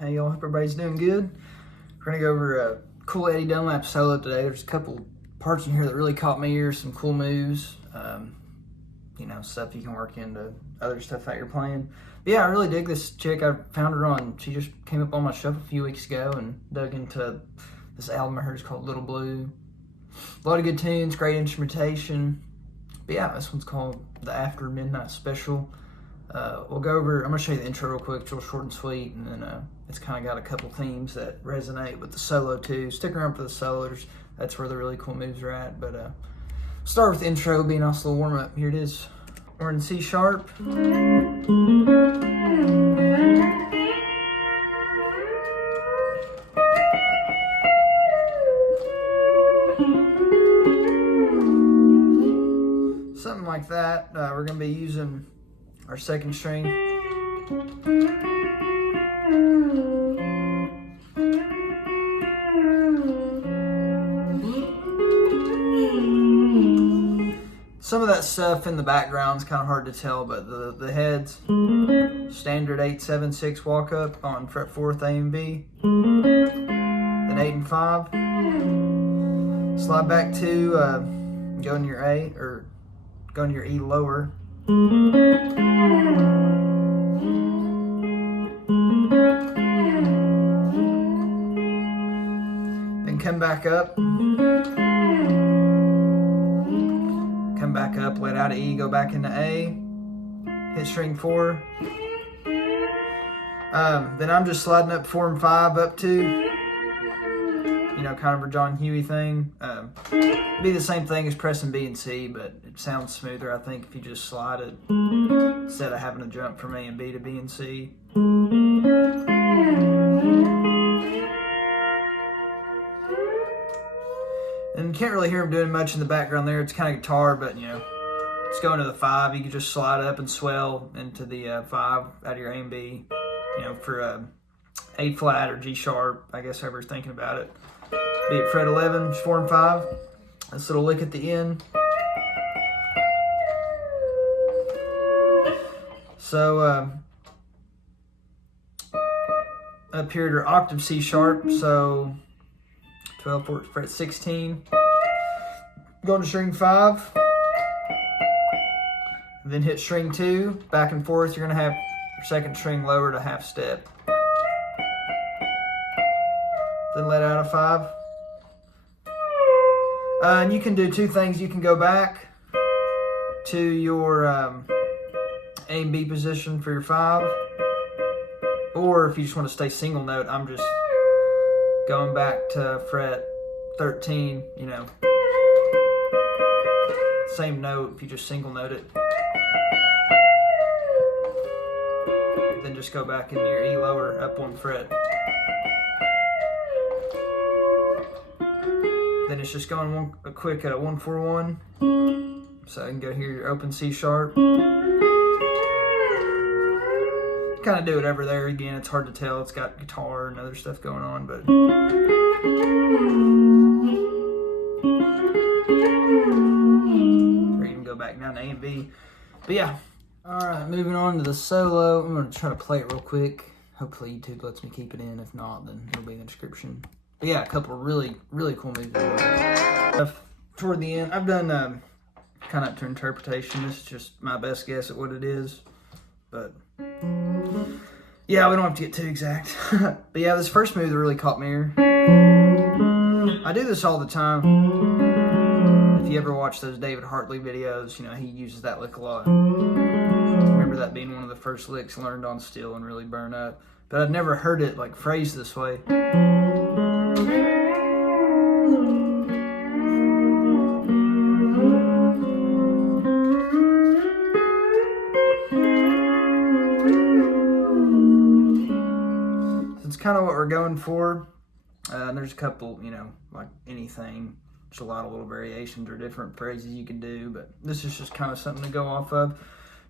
Hey y'all, hope everybody's doing good. We're gonna go over a cool Eddie Dunlap solo today. There's a couple parts in here that really caught my ear, some cool moves, you know, stuff you can work into other stuff that you're playing. But yeah, I really dig this chick. I found her she just came up on my shuffle a few weeks ago and dug into this album of hers called Little Blue. A lot of good tunes, great instrumentation. But yeah, this one's called the After Midnight Special. We'll go over, I'm going to show you the intro real quick. It's real short and sweet, and then it's kind of got a couple themes that resonate with the solo too. Stick around for the solos. That's where the really cool moves are at. But start with the intro, be a nice little warm up. Here it is. We're in C sharp. Something like that. We're going to be using our second string. Some of that stuff in the background is kind of hard to tell, but the heads, standard 8-7-6 walk up on fret 4th A and B, then 8 and 5. Slide back to go into your A, or go into your E lower. Then come back up. Come back up, let out of E, go back into A. Hit string 4. Then I'm just sliding up 4 and 5 up to, you know, kind of a John Huey thing. Be the same thing as pressing B and C, but it sounds smoother, I think, if you just slide it instead of having to jump from A and B to B and C. And you can't really hear him doing much in the background there. It's kind of guitar, but you know, it's going to the 5. You can just slide up and swell into the 5 out of your A and B, you know, for A flat or G sharp, I guess whoever's thinking about it. Be it fret 11, 4 and 5. This little lick at the end. So up here to octave C sharp, so 12 fret 16. Going to string 5. Then hit string 2. Back and forth, you're going to have your second string lower to half step. Then let out a 5. And you can do two things. You can go back to your A and B position for your 5. Or if you just want to stay single note, I'm just going back to fret 13, you know. Same note if you just single note it. Then just go back into your E lower, up 1 fret. Then it's just going a quick 1-4-1. So you can go here, your open C sharp. Kind of do whatever there. Again, it's hard to tell. It's got guitar and other stuff going on, but or you can go back down to A and B. But yeah. Alright, moving on to the solo. I'm going to try to play it real quick. Hopefully YouTube lets me keep it in. If not, then it'll be in the description. But yeah, a couple of really cool moves. Toward the end, I've done kind of up to interpretation. This is just my best guess at what it is. But yeah, we don't have to get too exact. But yeah, this first move that really caught my ear. I do this all the time. If you ever watch those David Hartley videos, you know, he uses that lick a lot. I remember that being one of the first licks learned on steel and really burn up. But I'd never heard it like phrased this way. It's kind of what we're going for. And there's a couple, you know, like anything. There's a lot of little variations or different phrases you can do, but this is just kind of something to go off of.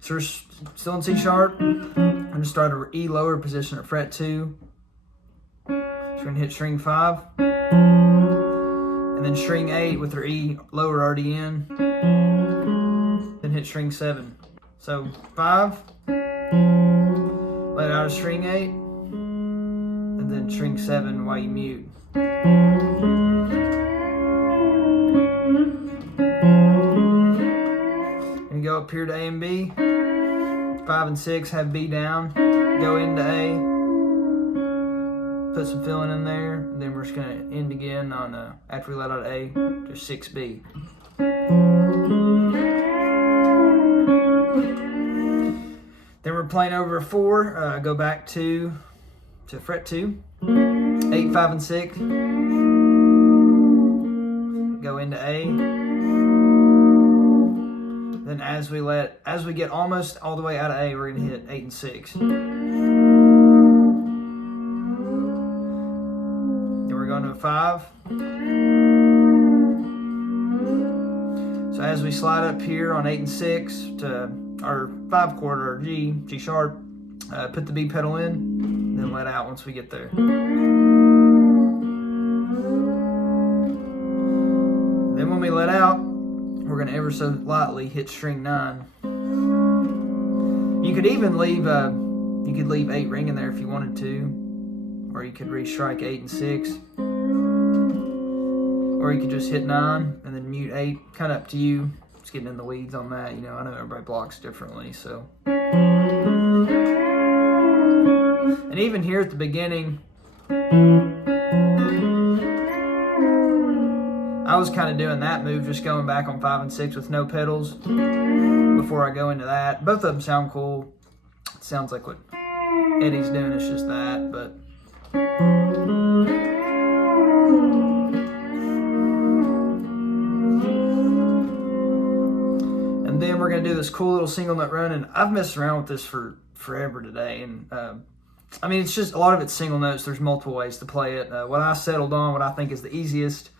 So we're still in C sharp. I'm going to start an E lower position at fret 2. So we're going to hit string 5. And then string 8 with our E lower already in. Then hit string 7. So 5. Let out a string 8. and then string 7 while you mute. And go up here to A and B. 5 and 6 have B down. Go into A. Put some filling in there. And then we're just going to end again on after we let out A, just 6B. Then we're playing over a 4. Go back to fret 2. 8, 5, and 6. Go into A. Then as we get almost all the way out of A, we're gonna hit 8 and 6. Then we're going to a 5. So as we slide up here on 8 and 6 to our 5 chord or G sharp, put the B pedal in, then let out once we get there. Then when we let out, we're going to ever so lightly hit string 9. You could even leave 8 ringing there if you wanted to, or you could restrike 8 and 6, or you could just hit 9 and then mute 8. Kind of up to you. It's getting in the weeds on that. You know, I know everybody blocks differently, so. And even here at the beginning, I was kind of doing that move, just going back on 5 and 6 with no pedals before I go into that. Both of them sound cool. It sounds like what Eddie's doing, it's just that, but. And then we're going to do this cool little single note run, and I've messed around with this for forever today, and I mean, it's just a lot of it's single notes. There's multiple ways to play it. What I settled on, what I think is the easiest,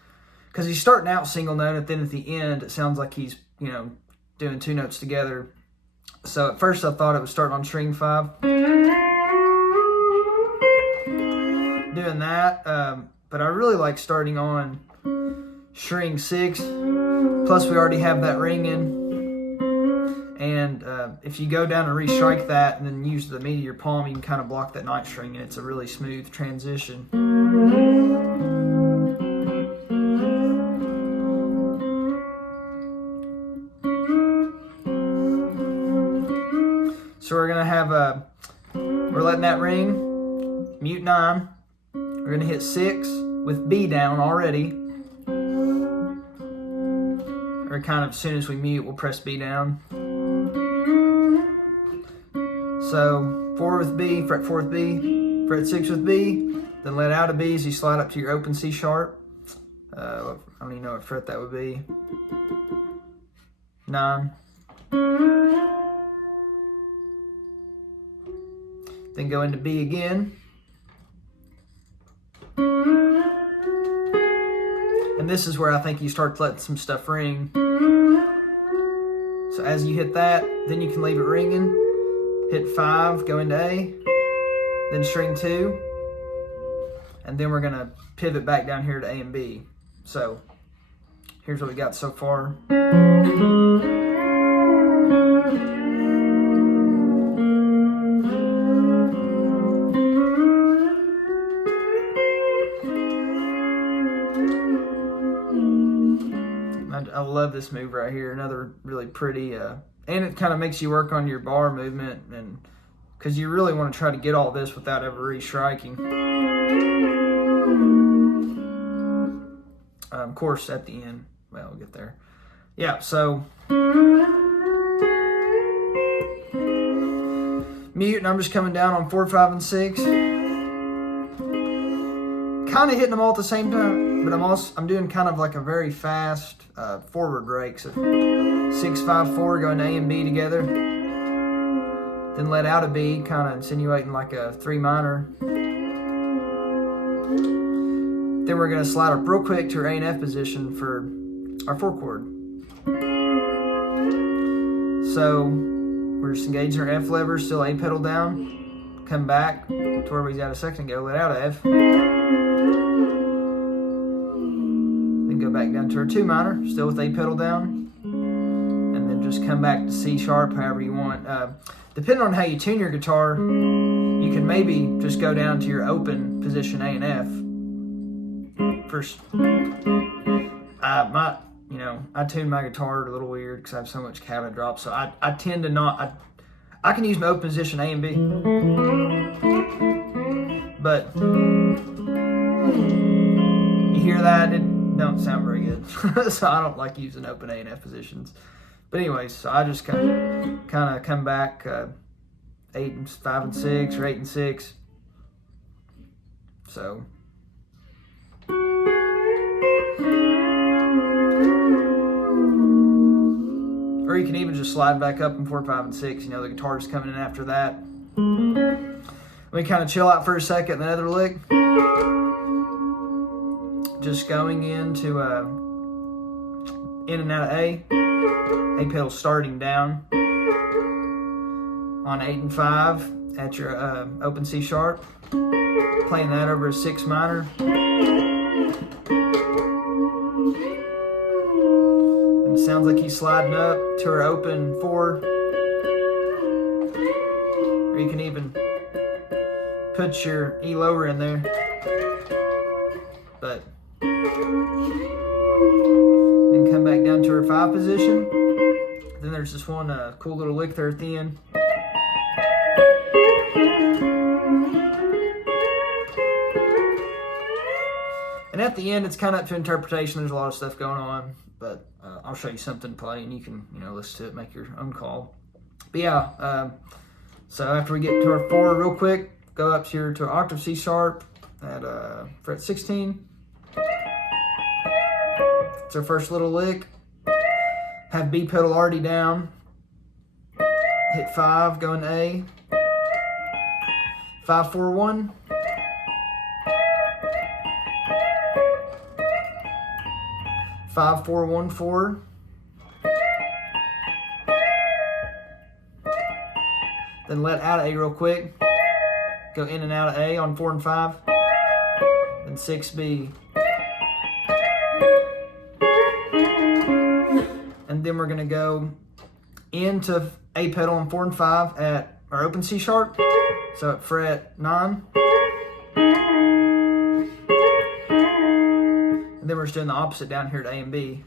because he's starting out single note, and then at the end, it sounds like he's, you know, doing 2 notes together. So at first I thought it was starting on string 5. Doing that, but I really like starting on string 6. Plus we already have that ringing. And if you go down and restrike that and then use the meat of your palm, you can kind of block that 9th string, and it's a really smooth transition. So we're going to have we're letting that ring, mute 9. We're going to hit 6 with B down already. Or kind of as soon as we mute, we'll press B down. So 4 with B, fret 4 with B, fret 6 with B, then let out a B as you slide up to your open C sharp. I don't even know what fret that would be. 9. Then go into B again. And this is where I think you start letting some stuff ring. So as you hit that, then you can leave it ringing. Hit 5, go into A, then string 2, and then we're gonna pivot back down here to A and B. So here's what we got so far. I love this move right here. Another really pretty, and it kind of makes you work on your bar movement, and because you really want to try to get all this without ever restriking. Of course, at the end, well, we'll get there. Yeah, so mute, and I'm just coming down on 4, 5, and 6. Kind of hitting them all at the same time, but I'm doing kind of like a very fast forward break. So 6, 5, 4, going to A and B together. Then let out a B, kind of insinuating like a 3 minor. Then we're going to slide up real quick to our A and F position for our 4 chord. So we're just engaging our F lever, still A pedal down. Come back to where we was at a second ago, let out a F. Then go back down to our 2 minor, still with A pedal down. And then just come back to C sharp, however you want. Depending on how you tune your guitar, you can maybe just go down to your open position A and F. First, I tune my guitar a little weird because I have so much cabinet drop, so I tend to not. I can use my open position A and B, but you hear that, it don't sound very good. So I don't like using open A and F positions. But anyways, so I just kind of come back 8 and 5 and 6 or 8 and 6. So. Or you can even just slide back up in 4, 5, and 6. You know, the guitar's coming in after that. We kind of chill out for a second, another lick. Just going into in and out of A. A pedal starting down on 8 and 5 at your open C sharp. Playing that over a 6 minor. Sounds like he's sliding up to our open 4. Or you can even put your E lower in there. But then come back down to our 5 position. Then there's this one cool little lick there at the end. And at the end, it's kind of up to interpretation. There's a lot of stuff going on, but I'll show you something to play, and you can, listen to it, make your own call. But yeah, so after we get to our 4 real quick, go up here to an octave C sharp at fret 16. It's our first little lick. Have B pedal already down. Hit 5, go in A. 5, 4, 1. 5, 4, 1, 4. Then let out of A real quick. Go in and out of A on 4 and 5. Then 6B. And then we're going to go into A pedal on 4 and 5 at our open C sharp. So at fret 9. And then we're just doing the opposite down here at A and B.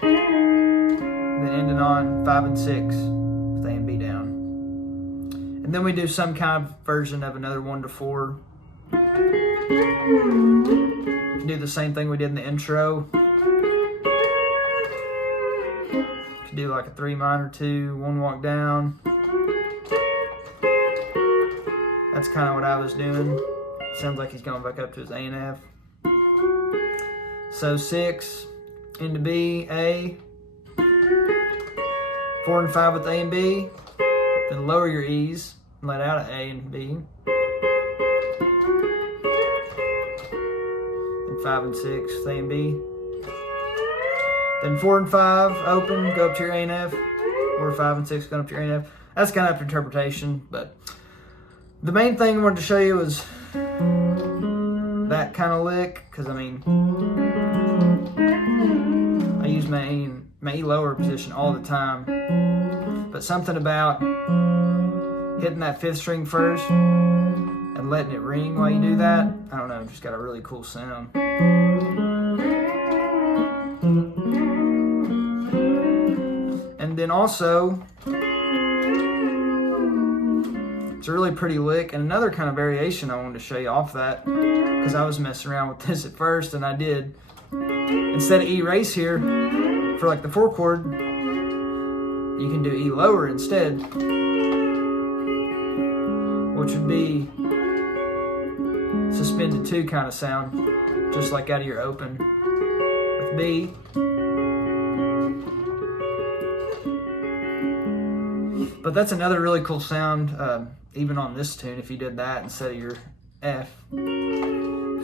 And then ending on 5 and 6 with A and B down. And then we do some kind of version of another 1 to 4. Do the same thing we did in the intro. Do like a 3 minor 2, 1 walk down. That's kind of what I was doing. Sounds like he's going back up to his A and F. So 6 into B, A. 4 and 5 with A and B. Then lower your E's and let out of A and B. Then 5 and 6 with A and B. Then 4 and 5 open, go up to your A and F. Or 5 and 6 going up to your A and F. That's kind of up to interpretation, but the main thing I wanted to show you was that kind of lick, because I use my E lower position all the time, but something about hitting that 5th string first and letting it ring while you do that, I don't know, just got a really cool sound. And then also, it's a really pretty lick, and another kind of variation I wanted to show you off that, because I was messing around with this at first, and I did. Instead of E race here, for like the 4 chord, you can do E lower instead, which would be suspended 2 kind of sound, just like out of your open with B. But that's another really cool sound, even on this tune, if you did that instead of your F.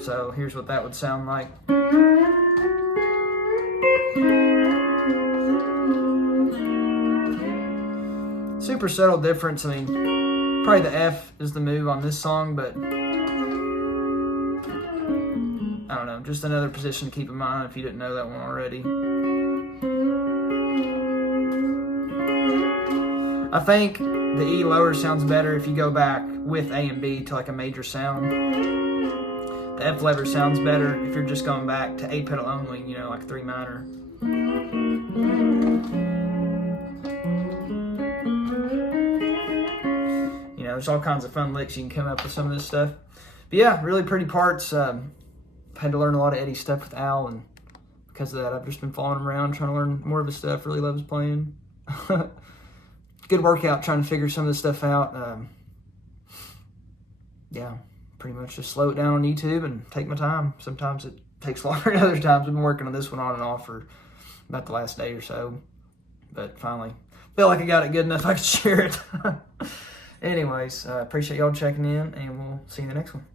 So here's what that would sound like. Super subtle difference. I mean, probably the F is the move on this song, but I don't know, just another position to keep in mind if you didn't know that one already. I think the E lower sounds better if you go back with A and B to like a major sound. The F lever sounds better if you're just going back to A pedal only, you know, like 3 minor. You know, there's all kinds of fun licks you can come up with some of this stuff. But yeah, really pretty parts. Had to learn a lot of Eddie's stuff with Al, and because of that, I've just been following him around, trying to learn more of his stuff. Really loves playing. Good workout trying to figure some of this stuff out. Yeah, pretty much just slow it down on YouTube and take my time. Sometimes it takes longer than other times. I've been working on this one on and off for about the last day or so, but finally feel like I got it good enough I could share it. Anyways, appreciate y'all checking in, and we'll see you in the next one.